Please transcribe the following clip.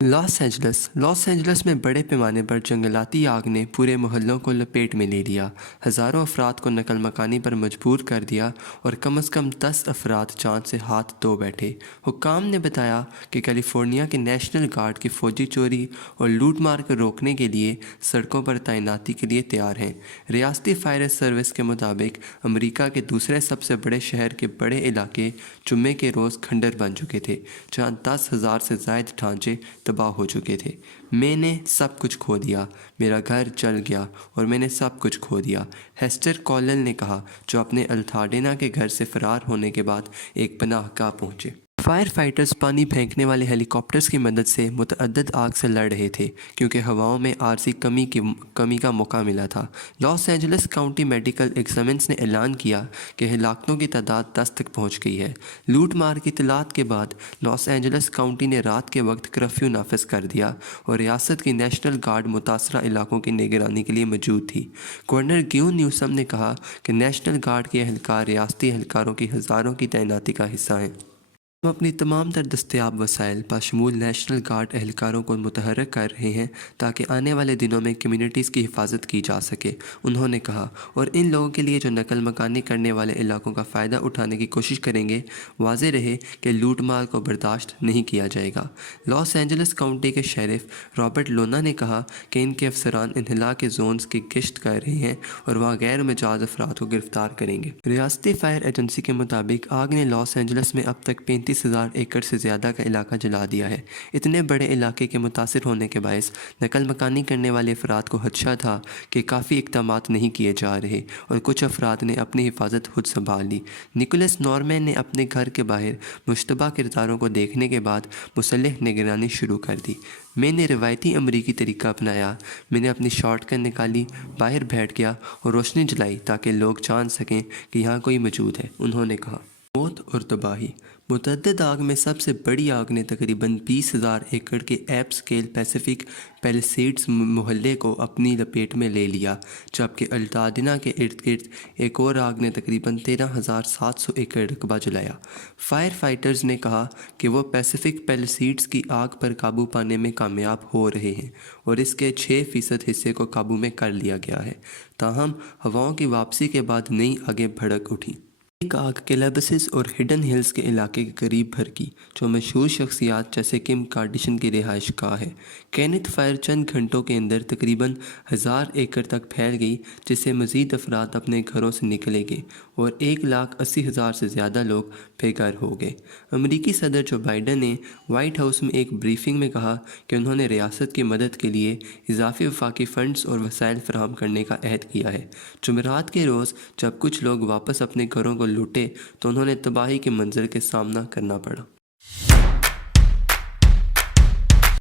Loss एंजلس में बड़े पैमाने पर जंगलाती आग ने पूरे मोहल्लों को लपेट में ले लिया। हज़ारों अफराद को नकल मकानी पर मजबूर कर दिया और कम से कम 10 अफराद जान से हाथ धो बैठे। हुक्काम ने बताया कि कैलिफोर्निया के नेशनल गार्ड की फ़ौजी चोरी और लूट मार को रोकने के लिए सड़कों पर तैनाती के लिए तैयार हैं। रियासती फायर सर्विस के मुताबिक अमेरिका के दूसरे सबसे बड़े शहर के बड़े इलाके जुम्मे के रोज़ खंडर बन चुके थे, जहाँ 10,000 से ज़ायद ढांचे तबाह हो चुके थे। मैंने सब कुछ खो दिया, मेरा घर जल गया और मैंने सब कुछ खो दिया, हेस्टर कॉलन ने कहा, जो अपने अल्ताडेना के घर से फरार होने के बाद एक पनाहगाह पहुंचे। फायर फाइटर्स पानी फेंकने वाले हेलीकॉप्टर्स की मदद से मुतअद्दिद आग से लड़ रहे थे, क्योंकि हवाओं में आरजी कमी का मौका मिला था। Los Angeles county medical examines ने ऐलान किया कि हलाकतों की तादाद 10 तक पहुंच गई है। लूट मार की इतलात के बाद लॉस एंजलिस काउंटी ने रात के वक्त कर्फ्यू नाफिज कर दिया और रियासत की नेशनल गार्ड मुतासरा इलाकों की निगरानी के लिए मौजूद थी। गवर्नर ग्यून न्यूसम ने कहा कि नेशनल गार्ड के एहलकार रियासती एहलकारों की हज़ारों की तैनाती का हिस्सा हैं। हम अपनी तमाम तर दस्तयाब वसाइल बशमूल नेशनल गार्ड एहलकारों को मुतहर्रिक कर रहे हैं ताकि आने वाले दिनों में कम्यूनिटीज़ की हिफाजत की जा सके, उन्होंने कहा। और इन लोगों के लिए जो नकल मकानी करने वाले इलाकों का फ़ायदा उठाने की कोशिश करेंगे, वाज़ेह रहे कि लूट मार को बर्दाश्त नहीं किया जाएगा। लॉस एंजलिस काउंटी के शेरिफ रॉबर्ट लोना ने कहा कि इनके अफसरान इन्हला के जोन्स की गिश्त कर रहे हैं और वहाँ गैर मिजाज अफराद को गिरफ्तार करेंगे। रियासती फायर एजेंसी के मुताबिक आग ने लॉस एंजलिस में अब तक 35,000 एकड़ से ज़्यादा का इलाका जला दिया है। इतने बड़े इलाके के मुतासिर होने के बायस नकल मकानी करने वाले अफराद को खदशा था कि काफ़ी इक़दामात नहीं किए जा रहे और कुछ अफराद ने अपनी हिफाजत खुद संभाल ली। निकोलस नॉर्मैन ने अपने घर के बाहर मुश्तबा किरदारों को देखने के बाद मुसल्लह निगरानी शुरू कर दी। मैंने रिवायती अमरीकी तरीका अपनाया, मैंने अपनी शॉटगन निकाली, बाहर बैठ गया और रोशनी जलाई ताकि लोग जान सकें कि यहाँ कोई मौजूद है, उन्होंने कहा। मौत और तबाही। मुतअद्दिद आग में सबसे बड़ी आग ने तकरीबन 20,000 एकड़ के एप स्केल पैसिफिक पैलिसेड्स मोहल्ले को अपनी लपेट में ले लिया, जबकि अल्तादिना के इर्द गिर्द एक और आग ने तकरीबन 13,700 एकड़ रकबा जलाया। फायर फाइटर्स ने कहा कि वो पैसिफिक पैलिसेड्स की आग पर काबू पाने में कामयाब हो रहे हैं और इसके 6% हिस्से को काबू में कर लिया गया है। ताहम हवाओं की वापसी के बाद नई आगे भड़क उठी। एक आग कैलाबसिस और हिडन हिल्स के इलाके के करीब भड़की, जो मशहूर शख्सियात जैसे किम कार्दाशियन की रिहाइश गाह है। कैनिथ फायर चंद घंटों के अंदर तकरीबन 1000 एकड़ तक फैल गई, जिससे मज़ीद अफराद अपने घरों से निकले गए और 1,80,000 से ज़्यादा लोग बेघर हो गए। अमरीकी सदर जो बाइडन ने वाइट हाउस में एक ब्रीफिंग में कहा कि उन्होंने रियासत की मदद के लिए इजाफी वफाकी फ़ंड्स और वसाइल फराहम करने का अहद किया है। जुमेरात के रोज़ जब कुछ लोग वापस अपने घरों को लूटे तो उन्होंने तबाही के मंजर के सामना करना पड़ा।